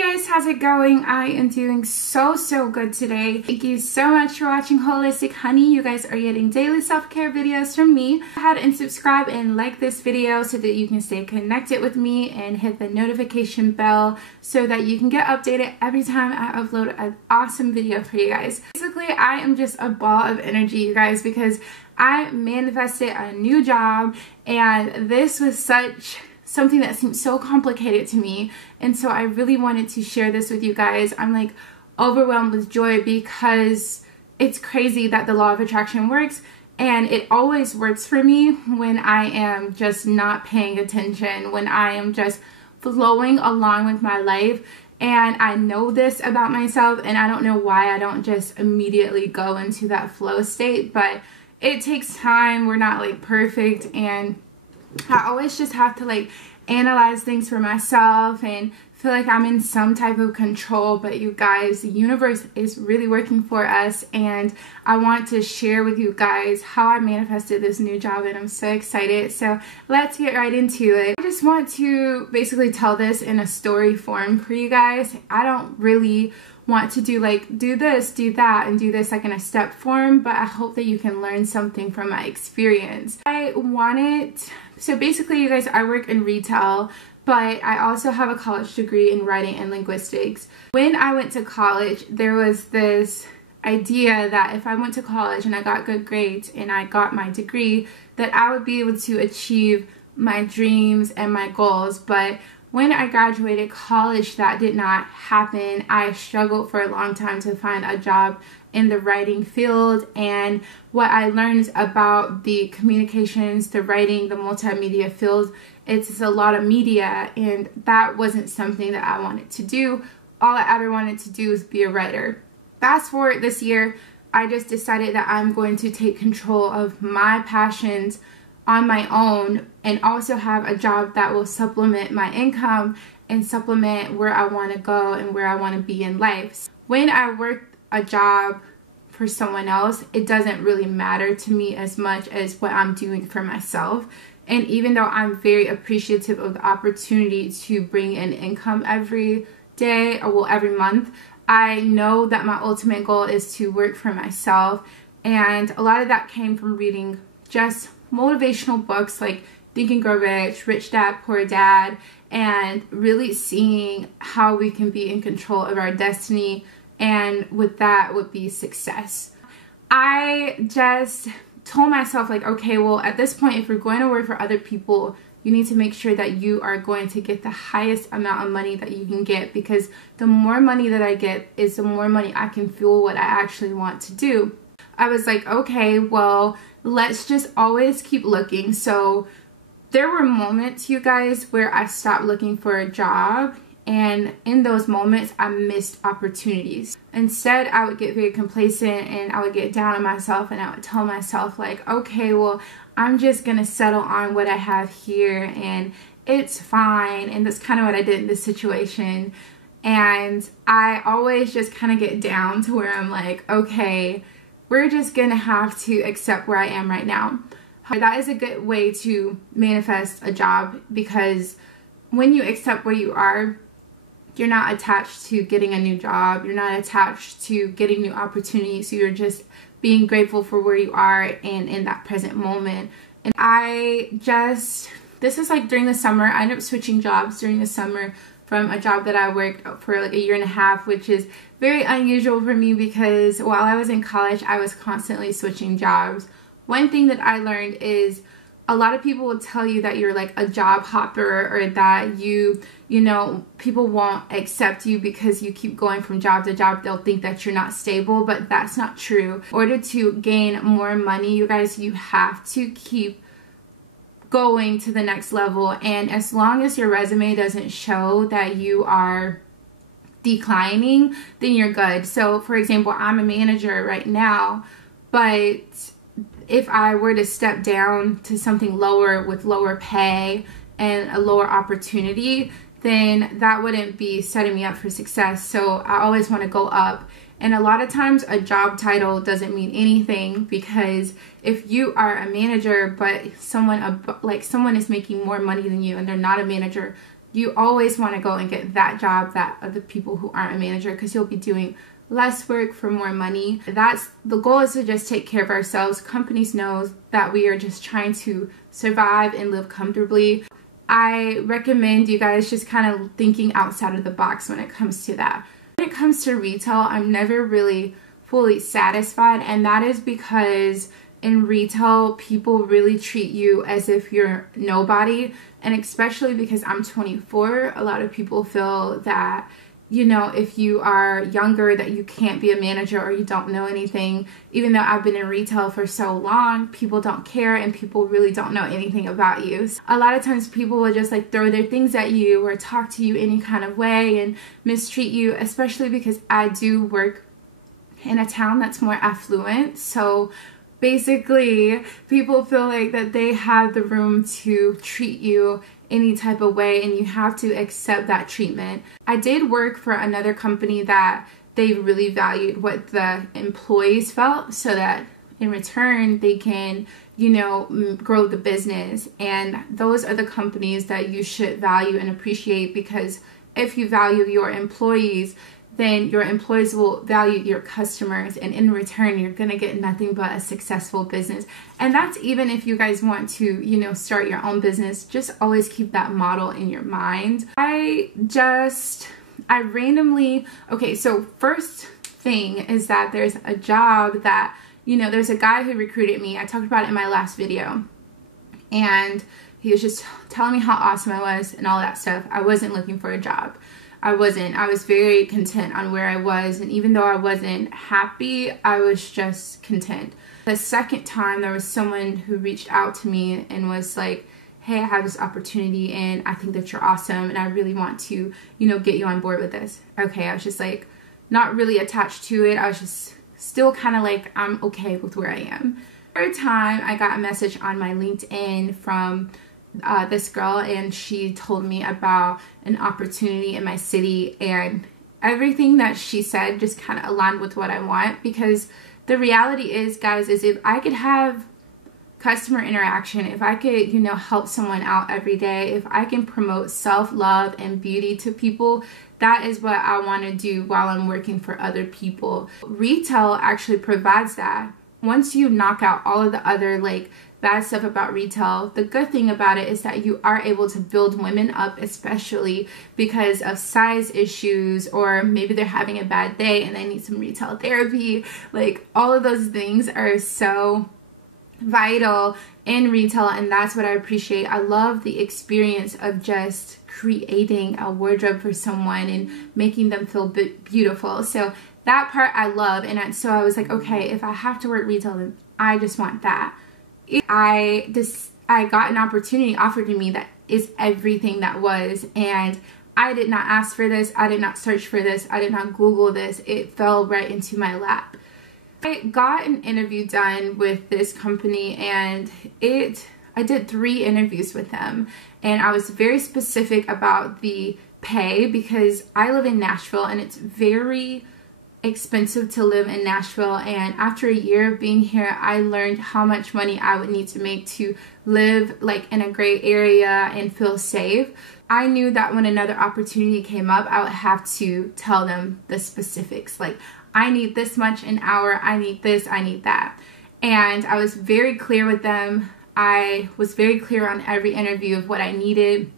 Hey guys, how's it going? I am doing so good today. Thank you so much for watching Holistic Honey. You guys are getting daily self-care videos from me. Go ahead and subscribe and like this video so that you can stay connected with me, and hit the notification bell so that you can get updated every time I upload an awesome video for you guys. Basically, I am just a ball of energy, you guys, because I manifested a new job, and this was something that seemed so complicated to me, and so I really wanted to share this with you guys. I'm like overwhelmed with joy because it's crazy that the law of attraction works, and it always works for me when I am just not paying attention, when I am just flowing along with my life. And I know this about myself, and I don't know why I don't just immediately go into that flow state, but it takes time. We're not like perfect, and I always just have to like analyze things for myself and feel like I'm in some type of control. But you guys, the universe is really working for us, and I want to share with you guys how I manifested this new job, and I'm so excited. So let's get right into it. I just want to basically tell this in a story form for you guys. I don't really want to do this, do that, and do this like in a step form, but I hope that you can learn something from my experience. So basically, you guys, I work in retail, but I also have a college degree in writing and linguistics. When I went to college, there was this idea that if I went to college and I got good grades and I got my degree, that I would be able to achieve my dreams and my goals. But when I graduated college, that did not happen. I struggled for a long time to find a job in the writing field, and what I learned about the communications, the writing, the multimedia field, it's a lot of media, and that wasn't something that I wanted to do. All I ever wanted to do was be a writer. Fast forward this year, I just decided that I'm going to take control of my passions on my own, and also have a job that will supplement my income and supplement where I want to go and where I want to be in life. When I work a job for someone else, it doesn't really matter to me as much as what I'm doing for myself. And even though I'm very appreciative of the opportunity to bring in income every day, or well, every month, I know that my ultimate goal is to work for myself. And a lot of that came from reading just motivational books like Think and Grow Rich, Rich Dad, Poor Dad, and really seeing how we can be in control of our destiny, and with that would be success. I just told myself, like, okay, well, at this point, if you're going to work for other people, you need to make sure that you are going to get the highest amount of money that you can get, because the more money that I get is the more money I can fuel what I actually want to do. I was like, okay, well, let's just always keep looking. So there were moments, you guys, where I stopped looking for a job, and in those moments I missed opportunities. Instead, I would get very complacent, and I would get down on myself, and I would tell myself like, okay, well, I'm just gonna settle on what I have here and it's fine. And that's kind of what I did in this situation. And I always just kind of get down to where I'm like, okay, we're just gonna have to accept where I am right now. That is a good way to manifest a job, because when you accept where you are, you're not attached to getting a new job. You're not attached to getting new opportunities. So you're just being grateful for where you are and in that present moment. And this is like during the summer, I ended up switching jobs during the summer from a job that I worked for like a year and a half, which is very unusual for me, because while I was in college, I was constantly switching jobs. One thing that I learned is a lot of people will tell you that you're like a job hopper, or that you know, people won't accept you because you keep going from job to job. They'll think that you're not stable, but that's not true. In order to gain more money, you guys, you have to keep going to the next level. And as long as your resume doesn't show that you are declining, then you're good. So for example, I'm a manager right now, but if I were to step down to something lower with lower pay and a lower opportunity, then that wouldn't be setting me up for success. So I always want to go up. And a lot of times a job title doesn't mean anything, because if you are a manager but someone is making more money than you and they're not a manager, you always want to go and get that job that other people who aren't a manager, because you'll be doing less work for more money. That's the goal, is to just take care of ourselves. Companies know that we are just trying to survive and live comfortably. I recommend you guys just kind of thinking outside of the box when it comes to that. When it comes to retail, I'm never really fully satisfied, and that is because in retail, people really treat you as if you're nobody. And especially because I'm 24, a lot of people feel that, you know, if you are younger, that you can't be a manager or you don't know anything. Even though I've been in retail for so long, people don't care and people really don't know anything about you. So a lot of times people will just like throw their things at you or talk to you any kind of way and mistreat you, especially because I do work in a town that's more affluent. So basically, people feel like that they have the room to treat you any type of way, and you have to accept that treatment. I did work for another company that they really valued what the employees felt, so that in return they can, you know, grow the business. And those are the companies that you should value and appreciate, because if you value your employees, then your employees will value your customers, and in return you're gonna get nothing but a successful business. And that's even if you guys want to, you know, start your own business. Just always keep that model in your mind. I randomly, okay, so first thing is that there's a job that, you know, there's a guy who recruited me. I talked about it in my last video, and he was just telling me how awesome I was and all that stuff. I wasn't looking for a job. I was very content on where I was, and even though I wasn't happy, I was just content. The second time, there was someone who reached out to me and was like, hey, I have this opportunity and I think that you're awesome and I really want to, you know, get you on board with this. Okay, I was just like not really attached to it. I was just still kind of like, I'm okay with where I am. Third time, I got a message on my LinkedIn from this girl, and she told me about an opportunity in my city, and everything that she said just kind of aligned with what I want. Because the reality is, guys, is if I could have customer interaction, if I could, you know, help someone out every day, if I can promote self-love and beauty to people, that is what I want to do while I'm working for other people. Retail actually provides that. Once you knock out all of the other like bad stuff about retail, the good thing about it is that you are able to build women up, especially because of size issues, or maybe they're having a bad day and they need some retail therapy. Like, all of those things are so vital in retail, and that's what I appreciate. I love the experience of just creating a wardrobe for someone and making them feel beautiful. So that part I love, and so I was like, okay, if I have to work retail, then I just want that. I got an opportunity offered to me that is everything that was, and I did not ask for this. I did not search for this. I did not Google this. It fell right into my lap. I got an interview done with this company, and I did 3 interviews with them, and I was very specific about the pay because I live in Nashville and it's very expensive to live in Nashville. And after a year of being here, I learned how much money I would need to make to live like in a great area and feel safe. I knew that when another opportunity came up, I would have to tell them the specifics. Like, I need this much an hour, I need this, I need that. And I was very clear with them. I was very clear on every interview of what I needed.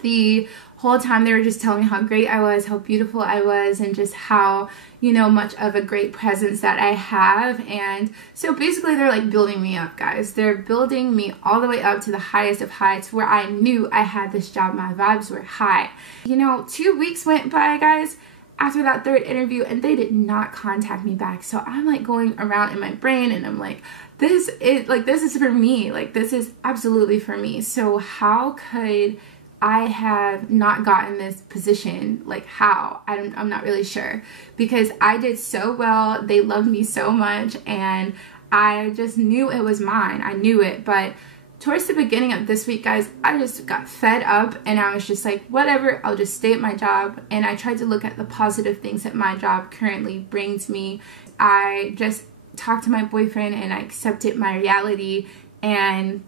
The whole time they were just telling me how great I was, how beautiful I was, and just how, you know, much of a great presence that I have. And so basically they're like building me up, guys. They're building me all the way up to the highest of heights where I knew I had this job. My vibes were high. You know, 2 weeks went by, guys, after that 3rd interview, and they did not contact me back. So I'm like going around in my brain and I'm like, this is for me. Like, this is absolutely for me. So how could I have not gotten this position? Like, how? I'm not really sure, because I did so well. They loved me so much, and I just knew it was mine. I knew it. But towards the beginning of this week, guys, I just got fed up, and I was just like, whatever, I'll just stay at my job. And I tried to look at the positive things that my job currently brings me. I just talked to my boyfriend and I accepted my reality, and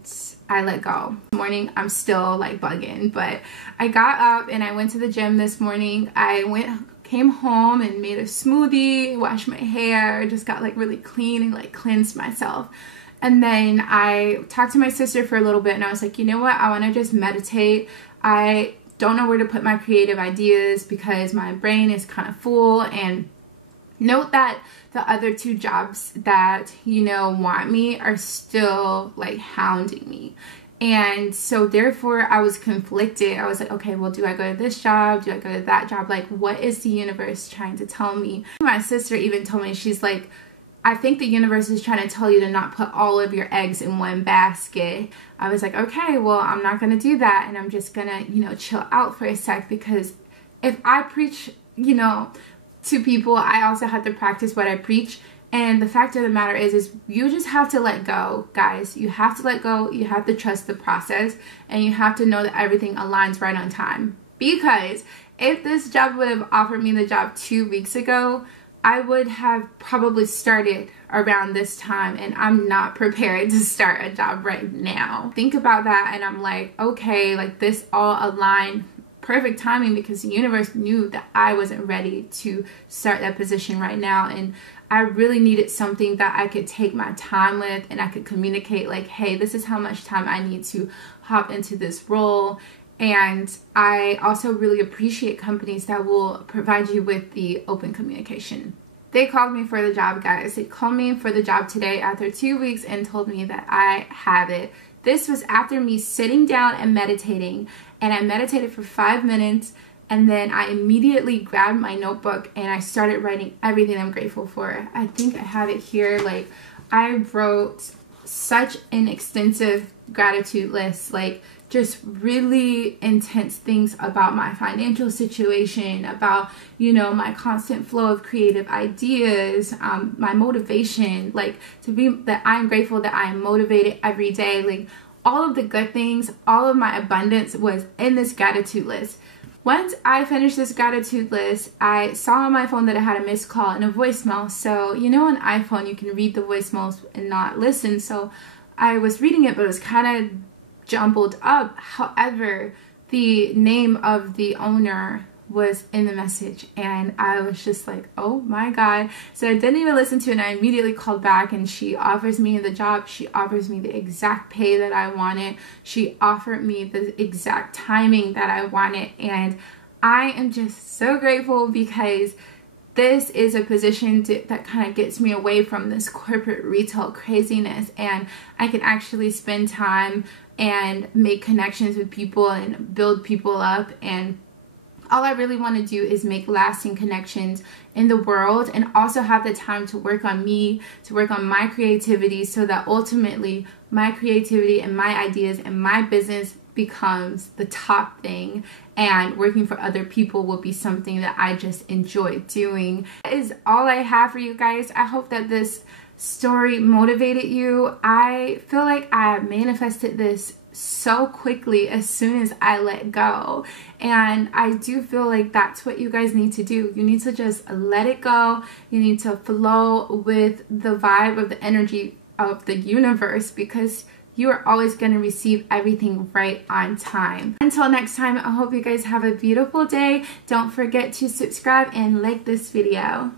I let go. This morning I'm still like bugging, but I got up and I went to the gym this morning. Came home and made a smoothie, washed my hair, just got like really clean and like cleansed myself. And then I talked to my sister for a little bit and I was like, you know what, I want to just meditate. I don't know where to put my creative ideas because my brain is kind of full. And note that the other 2 jobs that, you know, want me are still like hounding me. And so therefore I was conflicted. I was like, okay, well, do I go to this job? Do I go to that job? Like, what is the universe trying to tell me? My sister even told me, she's like, I think the universe is trying to tell you to not put all of your eggs in one basket. I was like, okay, well, I'm not going to do that. And I'm just going to, you know, chill out for a sec, because if I preach, you know, to people, I also have to practice what I preach. And the fact of the matter is you just have to let go, guys. You have to let go. You have to trust the process, and you have to know that everything aligns right on time. Because if this job would have offered me the job 2 weeks ago, I would have probably started around this time, and I'm not prepared to start a job right now. Think about that, and I'm like, okay, like this all aligned. Perfect timing, because the universe knew that I wasn't ready to start that position right now, and I really needed something that I could take my time with, and I could communicate like, hey, this is how much time I need to hop into this role. And I also really appreciate companies that will provide you with the open communication. They called me for the job, guys. They called me for the job today after 2 weeks and told me that I have it. This was after me sitting down and meditating, and I meditated for 5 minutes, and then I immediately grabbed my notebook and I started writing everything I'm grateful for. I think I have it here. Like, I wrote such an extensive gratitude list, like just really intense things about my financial situation, about, you know, my constant flow of creative ideas, my motivation, like that I'm grateful that I am motivated every day. Like, all of the good things, all of my abundance was in this gratitude list. Once I finished this gratitude list, I saw on my phone that I had a missed call and a voicemail. So, you know, on iPhone, you can read the voicemails and not listen. So I was reading it, but it was kind of jumbled up. However, the name of the owner was in the message, and I was just like, oh my God. So I didn't even listen to it, and I immediately called back, and she offers me the job. She offers me the exact pay that I wanted. She offered me the exact timing that I wanted, and I am just so grateful, because this is a position that kind of gets me away from this corporate retail craziness, and I can actually spend time and make connections with people and build people up. And all I really want to do is make lasting connections in the world, and also have the time to work on me, to work on my creativity, so that ultimately my creativity and my ideas and my business becomes the top thing, and working for other people will be something that I just enjoy doing. That is all I have for you guys. I hope that this story motivated you. I feel like I manifested this so quickly as soon as I let go, and I do feel like that's what you guys need to do. You need to just let it go. You need to flow with the vibe of the energy of the universe, because you are always going to receive everything right on time. Until next time, I hope you guys have a beautiful day. Don't forget to subscribe and like this video.